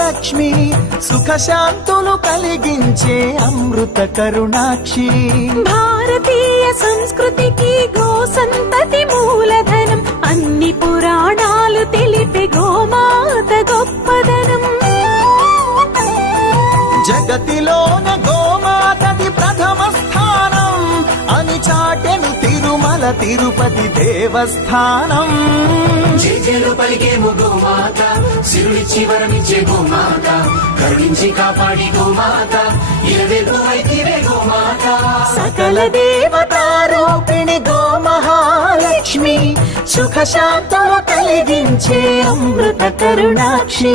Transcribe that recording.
మహాలక్ష్మి సుఖశాంతులు కలిగించే అమృత కరుణాక్షి భారతీయ సంస్కృతికి గో సంతతి మూలధనం అన్ని పురాణాలు తెలిపే గోమాత గొప్పదనం జగతిలోన గోమాతది ప్రథమ స్థానం అని చాటెను తిరుమల తిరుపతి దేవస్థానం జేజేలు పలికేము గోమాత సిరులిచ్చి వరమిచ్చే గోమాత కరుణించి కాపాడి గోమాత ఇలవెల్పు వైతివే గోమాత సకల దేవతారూపిణి గో మహాలక్ష్మి సుఖశాంతులు కలిగించే అమృత కరుణాక్షి